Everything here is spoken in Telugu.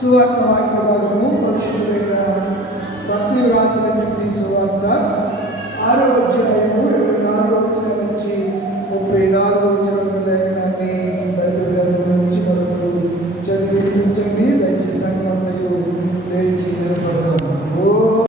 సువార్త వాక్య భాగము పరిశుభ్రైన భక్తి వ్రాసినటువంటి సువార్త. ఆరో అధ్యాయము ఇరవై నాలుగో వచ్చిన నుంచి ముప్పై నాలుగో వచ్చిన లేఖనాన్ని నుంచి చదివించండి